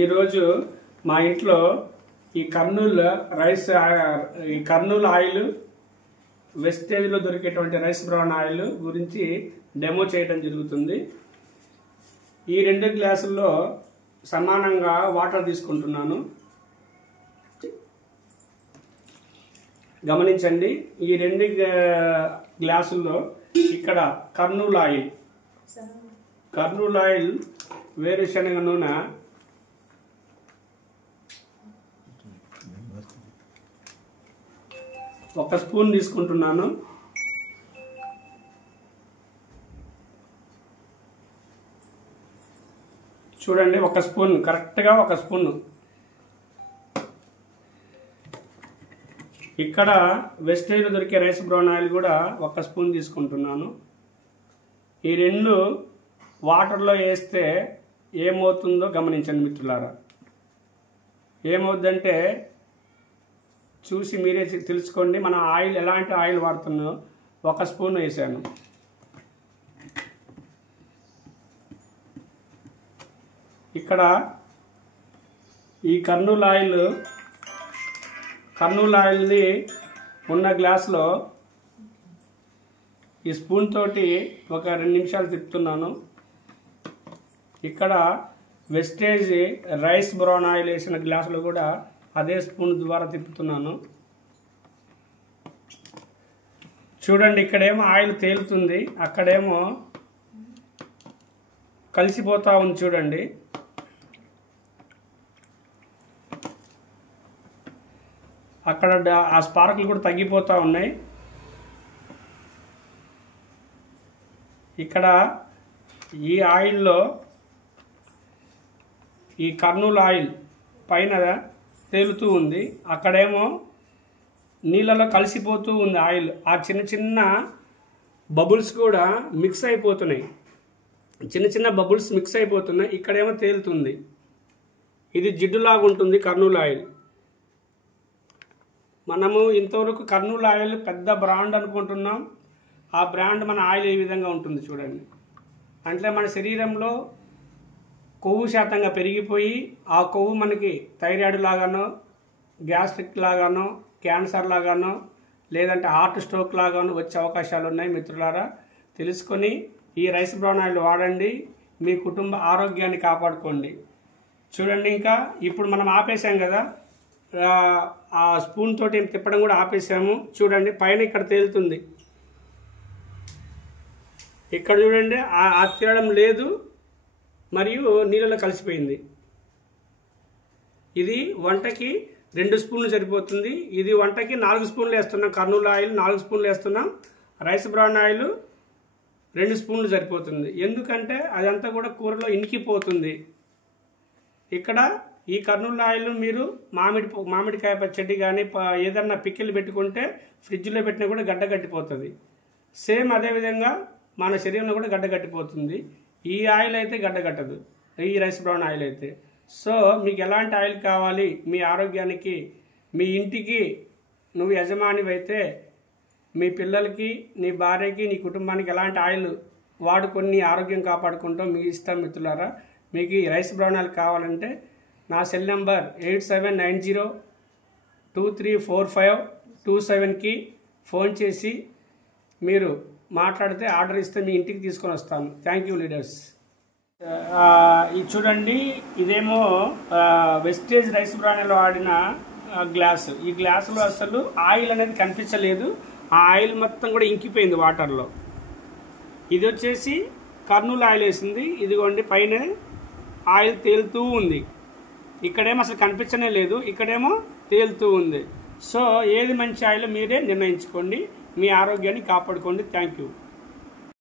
ఈరోజు మా ఇంట్లో ఈ కర్నూలు ఆయిల్ వెస్టేజ్లో దొరికేటువంటి రైస్ బ్రౌన్ ఆయిల్ గురించి డెమో చేయడం జరుగుతుంది. ఈ 2 గ్లాసుల్లో సమానంగా వాటర్ తీసుకుంటున్నాను. గమనించండి, ఈ 2 గ్లాసుల్లో ఇక్కడ కర్నూలు ఆయిల్ వేరుశనగ నూనె ఒక స్పూన్ తీసుకుంటున్నాను. చూడండి, ఒక స్పూన్, కరెక్ట్గా ఒక స్పూన్. ఇక్కడ వెస్టేజ్లో దొరికే రైస్ బ్రౌన్ ఆయిల్ కూడా ఒక స్పూన్ తీసుకుంటున్నాను. ఈ 2 వాటర్లో వేస్తే ఏమవుతుందో గమనించండి మిత్రులారా. ఏమవుద్దంటే చూసి మీరే తెలుసుకోండి. మన ఆయిల్ ఎలాంటి ఆయిల్ వాడుతున్నో. ఒక స్పూన్ వేసాను. ఇక్కడ ఈ కర్నూలు ఆయిల్ని ఉన్న గ్లాస్లో ఈ స్పూన్ తోటి ఒక 2 నిమిషాలు తిప్పుతున్నాను. ఇక్కడ వెస్టేజ్ రైస్ బ్రౌన్ ఆయిల్ వేసిన గ్లాసులో కూడా అదే స్పూన్ ద్వారా తిప్పుతున్నాను. చూడండి, ఇక్కడేమో ఆయిల్ తేలుతుంది, అక్కడేమో కలిసిపోతా ఉంది. చూడండి, అక్కడ ఆ స్పార్కులు కూడా తగ్గిపోతూ ఉన్నాయి. ఇక్కడ ఈ ఆయిల్లో ఈ కర్నూలు ఆయిల్ పైన తేలుతూ ఉంది, అక్కడేమో నీళ్ళలో కలిసిపోతూ ఉంది ఆయిల్. ఆ చిన్న చిన్న బబుల్స్ కూడా మిక్స్ అయిపోతున్నాయి, చిన్న బబుల్స్ మిక్స్ అయిపోతున్నాయి. ఇక్కడేమో తేలుతుంది. ఇది జిడ్డులాగా ఉంటుంది కర్నూలు ఆయిల్. మనము ఇంతవరకు కర్నూలు ఆయిల్ పెద్ద బ్రాండ్ అనుకుంటున్నాం. ఆ బ్రాండ్ మన ఆయిల్ ఏ విధంగా ఉంటుంది చూడండి. అంటే మన శరీరంలో కొవ్వు శాతంగా పెరిగిపోయి ఆ కొవ్వు మనకి థైరాయిడ్ లాగానో, గ్యాస్ట్రిక్ లాగానో, క్యాన్సర్ లాగానో, లేదంటే హార్ట్ స్ట్రోక్ లాగానో వచ్చే అవకాశాలు ఉన్నాయి. మిత్రులారా, తెలుసుకొని ఈ రైస్ బ్రౌన్ ఆయిల్ వాడండి, మీ కుటుంబ ఆరోగ్యాన్ని కాపాడుకోండి. చూడండి, ఇంకా ఇప్పుడు మనం ఆపేసాం కదా, ఆ స్పూన్ తోటి తిప్పడం కూడా ఆపేసాము. చూడండి, పైన ఇక్కడ తేలుతుంది. ఇక్కడ చూడండి, ఆ తేలడం లేదు, మరియు నీళ్ళలో కలిసిపోయింది. ఇది వంటకి 2 స్పూన్లు సరిపోతుంది. ఇది వంటకి 4 స్పూన్లు వేస్తున్నాం. కర్నూలు ఆయిల్ 4 స్పూన్లు వేస్తున్నాం. రైస్ బ్రౌన్ ఆయిల్ 2 స్పూన్లు సరిపోతుంది. ఎందుకంటే అదంతా కూడా కూరలో ఇనికిపోతుంది. ఇక్కడ ఈ కర్నూలు ఆయిల్ మీరు మామిడికాయ పచ్చడి కానీ ఏదన్నా పిక్కిలు పెట్టుకుంటే ఫ్రిడ్జ్లో పెట్టినా కూడా గడ్డగట్టిపోతుంది. సేమ్ అదేవిధంగా మన శరీరంలో కూడా గడ్డగట్టిపోతుంది. ఈ ఆయిల్ అయితే గడ్డగట్టదు, ఈ రైస్ బ్రౌన్ ఆయిల్ అయితే. సో మీకు ఎలాంటి ఆయిల్ కావాలి మీ ఆరోగ్యానికి, మీ ఇంటికి నువ్వు యజమానివైతే మీ పిల్లలకి, నీ భార్యకి, నీ కుటుంబానికి ఎలాంటి ఆయిల్ వాడుకొని నీ ఆరోగ్యం కాపాడుకుంటాం మీ ఇష్టం మిత్రులారా. మీకు ఈ రైస్ బ్రౌన్ ఆయిల్ కావాలంటే నా సెల్ నెంబర్ 8790234527కి ఫోన్ చేసి మీరు మాట్లాడితే ఆర్డర్ ఇస్తే మీ ఇంటికి తీసుకొని వస్తాను. Thank you leaders. ఇది చూడండి, ఇదేమో వెస్టేజ్ రైస్ బ్రాండ్లో ఆడిన గ్లాసు. ఈ గ్లాసులో అసలు ఆయిల్ అనేది కనిపించలేదు, ఆ ఆయిల్ మొత్తం కూడా ఇంకిపోయింది వాటర్లో. ఇది వచ్చేసి కర్నూలు ఆయిల్ వేసింది. ఇదిగోండి, పైన ఆయిల్ తేలుతూ ఉంది. ఇక్కడేమో అసలు కనిపించనే లేదు, ఇక్కడేమో తేలుతూ ఉంది. సో ఏది మంచి ఆయిల్ మీరే నిర్ణయించుకోండి, మీ ఆరోగ్యాన్ని కాపాడుకోండి. Thank you.